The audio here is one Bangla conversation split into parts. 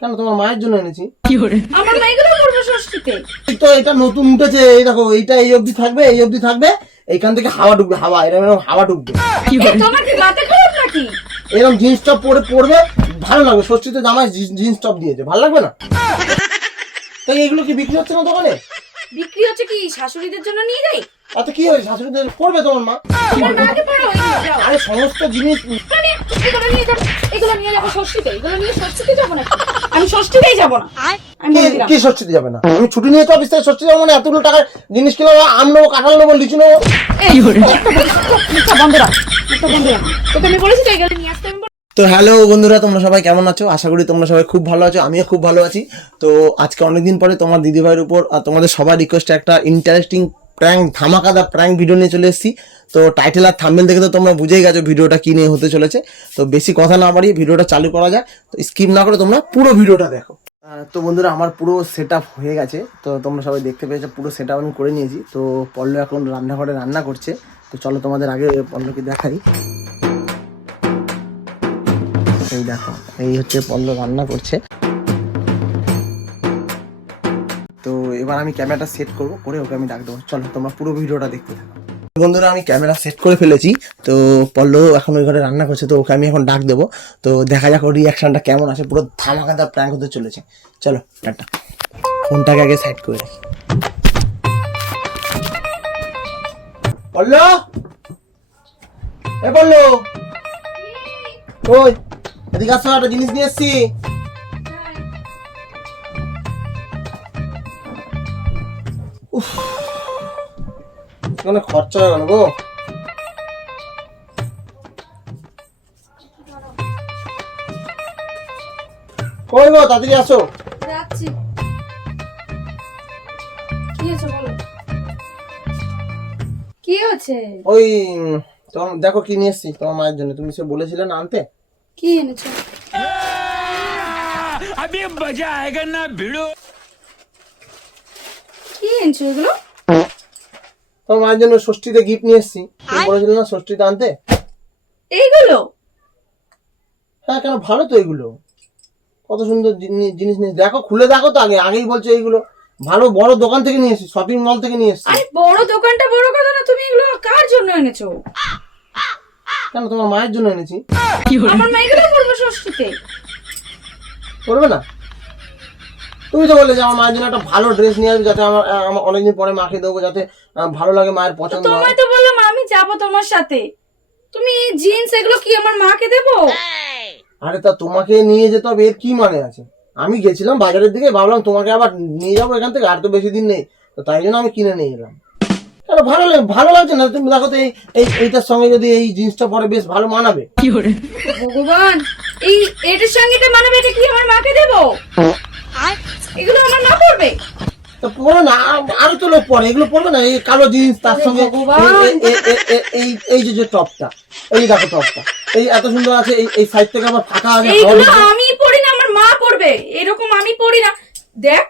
কেন তোমার মায়ের জন্য এনেছি। আমার মাইগুলো করবো ষষ্ঠীতে। তো এটা নতুন উঠেছে, এই দেখো এইটা এই অবধি থাকবে, এই অবধি থাকবে, এইখান থেকে হাওয়া ঢুকবে, হাওয়া এরকম এরকম হাওয়া ঢুকবে। তোমার কি মাথা খারাপ নাকি? এরকম জিন্স টপ পরবে ভালো লাগবে। ষষ্ঠীতে জামাই জিন্স টপ দিয়েছে, ভালো লাগবে না? তাই এগুলো কি বিক্রি হচ্ছে না দোকানে? বিক্রি হচ্ছে কি শাশুড়িদের জন্য নিয়ে যাই? আচ্ছা কি হয়েছে, শাশুড়িদের পড়বে তোমার মা? আমার মাকে পড়ো, এগুলো যাও। আরে সমস্ত জিনিস এগুলো নিয়ে যাবো, এগুলো নিয়ে যাবো ষষ্ঠীতে। এগুলো নিয়ে ষষ্ঠীতে যাবো না, আমি ষষ্ঠীতেই যাবো না। আমি বলে দিলাম। কি ষষ্ঠীতে যাবে না? আমি ছুটি নিয়ে তো অফিস থেকে ষষ্ঠী যাবো মানে এতগুলো টাকার জিনিস কিনবো, আম নেবো, কাঁঠাল নেবো, লিচু নেবো। বন্ধ রাখ, বন্ধ রাখ। তোকে আমি বলেছি তো এগুলো নিয়ে আসতে। আমি তো হ্যালো বন্ধুরা, তোমরা সবাই কেমন আছো? আশা করি তোমরা সবাই খুব ভালো আছো, আমিও খুব ভালো আছি। তো আজকে অনেকদিন পরে তোমার দিদিভাইয়ের উপর আর তোমাদের সবার রিকোয়েস্টে একটা ইন্টারেস্টিং প্র্যাঙ্ক, ধামাকাদার প্র্যাঙ্ক ভিডিও নিয়ে চলে এসেছি। তো টাইটেল আর থাম্বনেল দেখে তো তোমরা বুঝেই গেছো ভিডিওটা কি নিয়ে হতে চলেছে। তো বেশি কথা না বাড়িয়ে ভিডিওটা চালু করা যায়। তো স্কিপ না করে তোমরা পুরো ভিডিওটা দেখো। তো বন্ধুরা, আমার পুরো সেট আপ হয়ে গেছে। তো তোমরা সবাই দেখতে পেয়েছো, পুরো সেট আপ আমি করে নিয়েছি। তো পল্লব এখন রান্নাঘরে রান্না করছে। তো চলো তোমাদের আগে পল্লবকে দেখাই। এই দেখো, এই হচ্ছে পল্লব রান্না করছে। তো এবার আমি ক্যামেরাটা সেট করবো, করে ওকে আমি ডাক দেবো। চলো তোমরা পুরো ভিডিওটা দেখতে থাকো। বন্ধুরা, আমি ক্যামেরা সেট করে ফেলেছি। তো পল্লব এখন ওই ঘরে রান্না করছে, তো ওকে আমি এখন ডাক দেবো। তো দেখা যাক ওর রিয়াকশনটা কেমন আসে। পুরো ধামাকাদার প্র্যাঙ্ক হতে চলেছে। চলো টাটা। ফোনটাকে আগে সাইড করে রাখি। পল্লব, এ পল্লব, ওই এদিকে আসো, একটা জিনিস নিয়ে এসছি। উফ, অনেক খরচা হয়ে গেল গো। কই গো, তাড়াতাড়ি আসো। যাচ্ছি। কি হয়েছে বলো? কি হয়েছে? ওই তোমার দেখো কি নিয়ে এসছি তোমার মায়ের জন্য। তুমি সে বলেছিলে না আনতে। কি এনেছো? अभी मजा आएगा ना भिड़ो। কি এনেছো এগুলো? তোমার মায়ের জন্য ষষ্ঠীতে গিফট নিয়ে এসছি। তুমি বলেছিলে না ষষ্ঠীতে আনতে। এইগুলো? হ্যাঁ, কেন ভালো তো এগুলো। কত সুন্দর জিনিস নিয়ে দেখো, খুলে দেখো তো আগে। আগেই বলছো এইগুলো ভালো, বড় দোকান থেকে নিয়ে এসছি, শপিং মল থেকে নিয়ে এসছি। আরে বড় দোকানটা বড় কথা না, তুমি এগুলো কার জন্য এনেছো? কেন তোমার মায়ের জন্য এনেছি। আমার মা এগুলো করবো ষষ্ঠীতে। করবে না? তুমি তো বললে যে আমার মায়ের জন্য একটা ভালো ড্রেস নিয়ে আসবে, যাতে আমার অনেকদিন পরে মাকে দেবো, যাতে ভালো লাগে, মায়ের পছন্দ হয়। তোমায় তো বললাম আমি যাবো তোমার সাথে। তুমি জিন্স এগুলো কি আমার মাকে দেবো? আরে তা তোমাকে নিয়ে যেতে হবে, এর কি মানে আছে? আমি গেছিলাম বাজারের দিকে, ভাবলাম তোমাকে আবার নিয়ে যাবো এখান থেকে, আর তো বেশি দিন নেই, তো তাই জন্য আমি কিনে নিয়ে এলাম। আরে ভালো লাগছে না? তুমি দেখো তো এইটার সঙ্গে যদি এই জিন্সটা পরে বেশ ভালো মানাবে। ভগবান, এটার সঙ্গে এটা মানাবে, এটা কি আমার মাকে দেবো? এগুলো আমার মা পরবে? তো পরে না, আরো তো লোক পরে, এগুলো পরবে না? এই কালো জিন্স তার সঙ্গে এই যে টপটা, এই দেখো টপটা, এই এত সুন্দর আছে, এই সাইড থেকে আবার ফাঁকা আছে। এইগুলো আমি পরি না, আমার মা পরবে। এরকম আমি পরি না। দেখ,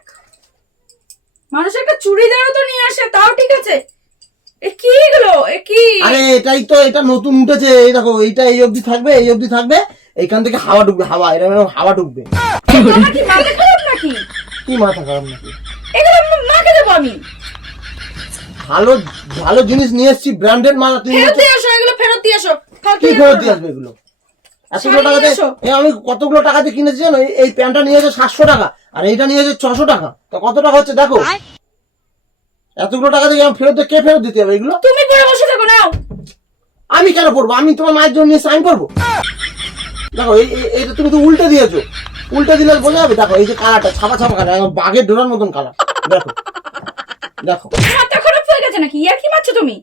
মানুষ একটা চুড়িদারও তো নিয়ে আসে, তাও ঠিক আছে। এ কি এগুলো? এ কি? আরে এটাই তো, এটা নতুন উঠেছে। এই দেখো, এইটা এই অবধি থাকবে, এই অবধি থাকবে, এইখান থেকে হাওয়া ঢুকবে, হাওয়া এরকম এরকম হাওয়া ঢুকবে। তোমার কি মাথা খারাপ নাকি? কি মাথা খারাপ নাকি? এগুলো আমার মাকে দেবো আমি। ভালো ভালো জিনিস নিয়ে এসছি, ব্র্যান্ডেড মাল। তুমি ফেরত দিয়ে আসো, এগুলো ফেরত দিয়ে আসো। ফালতু কি ইয়ে ফেরত করো দিয়ে না। আসবে এগুলো? এতগুলো টাকাতে আমি কতগুলো টাকা দিয়ে কিনেছি জানো? এই প্যান্টটা নিয়েছে 700 টাকা, আর এইটা নিয়েছে 600 টাকা। তো কত টাকা হচ্ছে দেখো। এতগুলো টাকা দিয়ে আমি ফেরত দিয়ে, কে ফেরত দিতে হবে এগুলো? তুমি পরে বসে থাকো, নাও। আমি কেন পড়বো? আমি তোমার মায়ের জন্য নিয়ে সাইন করবো? দেখো এইটা তুমি তো উল্টে দিয়েছো। উল্টে দিলে বোঝা যাবে। দেখো এই যে কালারটা, ছাপা ছাপা কালার, বাঘের ডোরার মতন কালার। দেখো দেখো। মাথা খারাপ হয়ে গেছে নাকি? ইয়ার কি মারছো তুমি?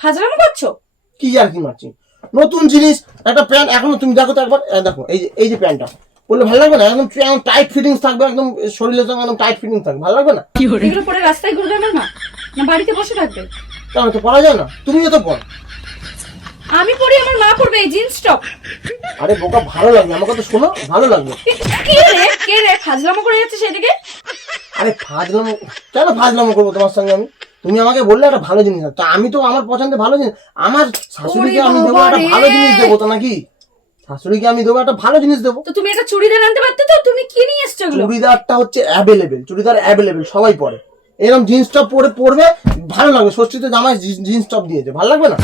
ফাজলামো করছো? কি আর কি মারছি? নতুন জিনিস একটা প্যান্ট, এখনো তুমি দেখো তো একবার। দেখো এই যে প্যান্টটা বললে ভালো লাগবে না? একদম টাইট ফিটিংস থাকবে, একদম শরীরের সঙ্গে একদম টাইট ফিটিংস থাকবে, ভালো লাগবে না? এগুলো পরে রাস্তায় ঘুরবে আমার মা, না বাড়িতে বসে থাকবে? কেন, তো পরা যায় না? তুমিও তো পর। আমি পরি, আমার মা পরবে এই জিন্স টপ। আরে বোকা, ভালো লাগবে, আমার কথা শোনো, ভালো লাগবে। কে রে ফাজলামো করে যাচ্ছে সেদিকে? আরে ফাজলামো কেন? ফাজলামো করবো তোমার সঙ্গে আমি? তুমি আমাকে বললে একটা ভালো জিনিস, তা আমি তো আমার পছন্দের ভালো জিনিস, আমার শাশুড়িকে আমি দেবো একটা ভালো জিনিস দেবো তো নাকি? শাশুড়িকে আমি দেবো একটা ভালো জিনিস দেবো। তো তুমি একটা চুড়িদার আনতে পারতে তো, তুমি কি নিয়ে এগুলো? চুড়িদারটা হচ্ছে অ্যাভেলেবেল, চুড়িদার অ্যাভেলেবেল, সবাই পরে। এরকম জিন্স টপ পরবে ভালো লাগবে। ষষ্ঠীতে জামাই জিন্স টপ দিয়েছে, ভালো লাগবে না?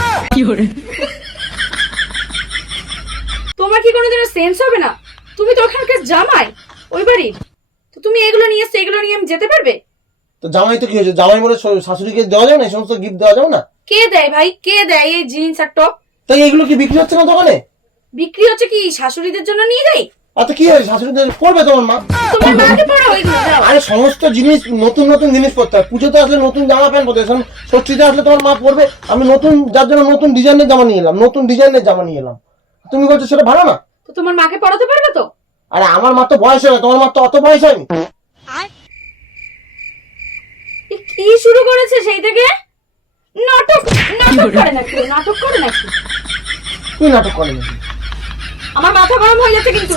তোমার কি কোনোদিনও সেন্স হবে না? তুমি তো ওখানকার জামাই, ওই বাড়ির। তো তুমি এগুলো নিয়ে এসছো, এগুলো নিয়ে আমি যেতে পারবে? তো জামাই তো কি হয়েছে, জামাই বলে শাশুড়িকে দেওয়া যাবে না? এই সমস্ত গিফট দেওয়া যাবে না? কে দেয় ভাই, কে দেয় এই জিন্স আর টপ? তাই এগুলো কি বিক্রি হচ্ছে না দোকানে? বিক্রি হচ্ছে কি শাশুড়িদের জন্য নিয়ে যাই? আচ্ছা কি হয়েছে, শাশুড়িদের পড়বে তোমার মা? তোমার মাকে পড়াও এগুলো, দাও। আরে সমস্ত জিনিস নতুন নতুন জিনিস পরতে হয়। পুজোতে আসলে নতুন জামা প্যান্ট পরতে হয়, ষষ্ঠীতে আসলে তোমার মা পরবে। আমি নতুন, যার জন্য নতুন ডিজাইনের জামা নিয়ে এলাম, নতুন ডিজাইনের জামা নিয়ে এলাম। তুমি বলছো সেটা ভালো না? তো তোমার মাকে পড়াতে পারবে তো? আরে আমার মা তো বয়স হয়ে গেছে, তোমার মা তো অত বয়স হয়নি। এ কি শুরু করেছে সেই থেকে? নাটক নাটক করে নাকি, নাটক করে নাকি? তুই নাটক করে নাকি? আমার মাথা গরম হয়ে যাচ্ছে কিন্তু।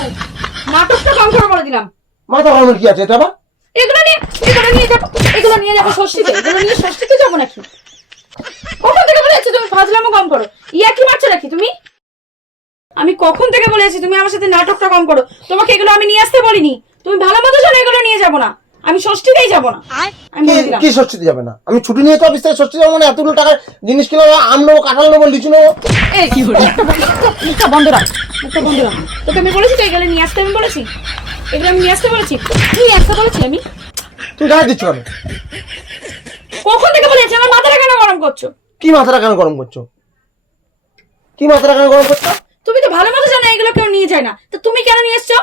নাটকটা কম করে বলে দিলাম। মাথা গরমের কি আছে এটা আবার? এগুলো নিয়ে যাবো ষষ্ঠীতে, এগুলো নিয়ে ষষ্ঠীতে যাবো নাকি? কখন থেকে বলে যাচ্ছি তুমি ফাজলামো কম করো? ইয়া কি মারছো নাকি তুমি? আমি কখন থেকে বলে যাচ্ছি তুমি আমার সাথে নাটকটা কম করো। তোমাকে এগুলো আমি নিয়ে আসতে বলিনি। তুমি ভালো মতো জানো এগুলো নিয়ে যাবো না। আমি ষষ্ঠীতেই যাবো না, আমি বলে দিলাম। কি ষষ্ঠীতে যাবে না? আমি ছুটি নিয়ে তো অফিস থেকে ষষ্ঠী যাবো মানে এতগুলো টাকার জিনিস কিনবো, আম নেবো, কাঁঠাল নেবো, লিচু নেবো। এই কি হলো? মুখটা বন্ধ রাখ, মুখটা বন্ধ রাখ। তোকে আমি বলেছি তো এগুলো নিয়ে আসতে, আমি বলেছি এগুলো আমি নিয়ে আসতে বলেছি, নিয়ে আসতে বলেছি আমি। তুই গায়ে দিচ্ছ কেন? কখন থেকে বলেছি? আমার মাথাটা কেন গরম করছো? কি মাথাটা কেন গরম করছো? কি মাথাটা কেন গরম করছো? তুমি তো ভালো মতো জানো এগুলো কেউ নিয়ে যায় না, তো তুমি কেন নিয়ে এসছো?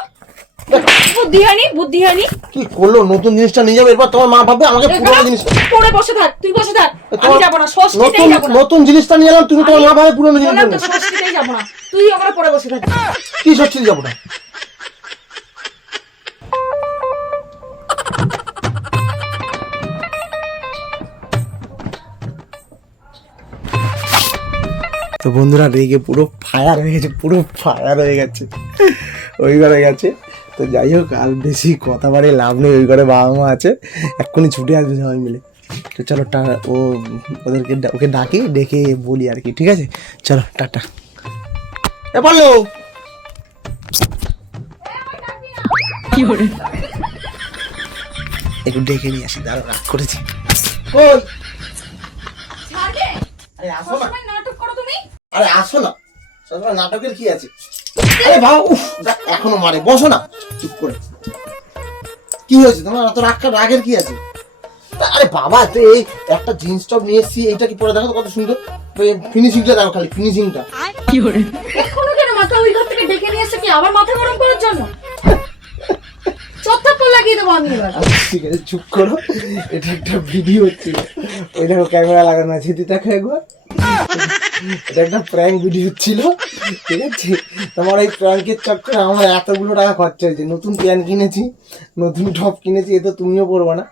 বুদ্ধি হয়নি, বুদ্ধি হয়নি। কি করলো, নতুন জিনিসটা নিয়ে যাবে, এরপর তোমার মা ভাববে আমাকে পুরোনো জিনিস। পড়ে বসে থাক, তুই বসে থাক, আমি যাবো না, ষষ্ঠীতেই নতুন যাবো না। নতুন জিনিসটা নিয়ে এলাম, তুমি তোমার মা ভাবে পুরোনো জিনিস বললাম তো নিয়ে। ষষ্ঠীতেই যাবো না, তুই ওখানে পড়ে বসে থাক। কি ষষ্ঠীতে যাবো না? তো বন্ধুরা রেগে পুরো ফায়ার হয়ে গেছে, পুরো ফায়ার হয়ে গেছে, ওই ঘরে গেছে। তো যাই হোক, আর বেশি কথা বাড়িয়ে লাভ নেই, ওই ঘরে বাবা মা আছে, এক্ষুনি ছুটে আসবে সবাই মিলে। তো চলো ওদেরকে ওকে ডেকে বলি আর কি, ঠিক আছে? চলো টাটা। এ বললো একটু ডেকে নিয়ে আসি, দাঁড়া, রাগ করেছি। কই? ছাড়বে? আরে আসো না, সবসময় নাটক করো তুমি। আরে আসো না, সবসময় নাটকের কি আছে? আরে বাবা, উফ, এখনো মারে, বসো না চুপ করে। কি হয়েছে তোমার এত রাগের কি আছে? আরে বাবা, তো এই একটা জিন্স টপ নিয়ে এসেছি, এইটা কি পরে দেখো তো কত সুন্দর, ফিনিশিংটা দেখো, খালি ফিনিশিংটা। এখনো কেন মাথা ওই ঘর থেকে ডেকে নিয়ে এসে কি আবার মাথা গরম করার জন্য? চত্বর লাগিয়ে দেবো আমি এবার। ঠিক আছে চুপ করো, এটা একটা ভিডিও হচ্ছিল, ওই দেখো ক্যামেরা লাগানো আছে, দেখো একবার। এটা একটা প্র্যাঙ্ক ভিডিও ছিল, ঠিক আছে? তোমার এই প্র্যাঙ্কের চক্করে আমার এতগুলো টাকা খরচা হয়েছে, নতুন প্যান্ট কিনেছি, নতুন টপ কিনেছি, এ তো তুমিও পরবা না।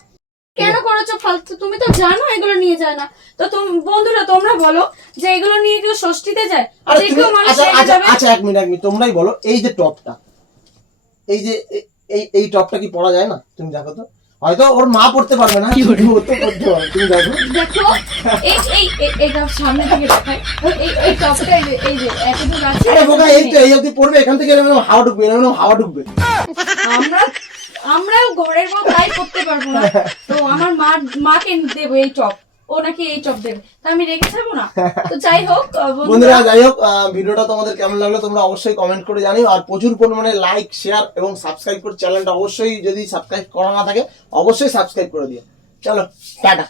কেন করেছো ফালতু? তুমি তো জানো এগুলো নিয়ে যায় না। তো বন্ধুরা তোমরা বলো যে এগুলো নিয়ে কেউ ষষ্ঠীতে যায়? আরে যে তুমি, কেউ মানুষ আচ্ছা রেগে আচ্ছা যাবে? আচ্ছা, এক মিনিট, তোমরাই বলো, এই যে টপটা, এই যে এই টপটা কি পরা যায় না? তুমি দেখো তো, হয়তো ওর মা পড়তে পারবে না, কিন্তু ও তো পড়তে পারবে, তুমি দেখো। দেখো এইটা সামনে থেকে দেখায়। এই টপটা এই যে এতদূর আছে। আরে বোকা, এই তো এই অবধি পড়বে, এখান থেকে এরকম হাওয়া ঢুকবে, এরকম হাওয়া ঢুকবে। আমরাও ঘরের বউ তাই করতে পারবো না, তো আমার মাকে দেবো এই টপ, ও নাকি এই টপ দেবে, তা আমি রেখে থাকবো না। তো যাই হোক বন্ধুরা, যাই হোক, ভিডিওটা তোমাদের কেমন লাগলো তোমরা অবশ্যই কমেন্ট করে জানিও, আর প্রচুর পরিমাণে লাইক, শেয়ার এবং সাবস্ক্রাইব করে চ্যানেলটা অবশ্যই, যদি সাবস্ক্রাইব করা না থাকে অবশ্যই সাবস্ক্রাইব করে দিও। চলো টাটা।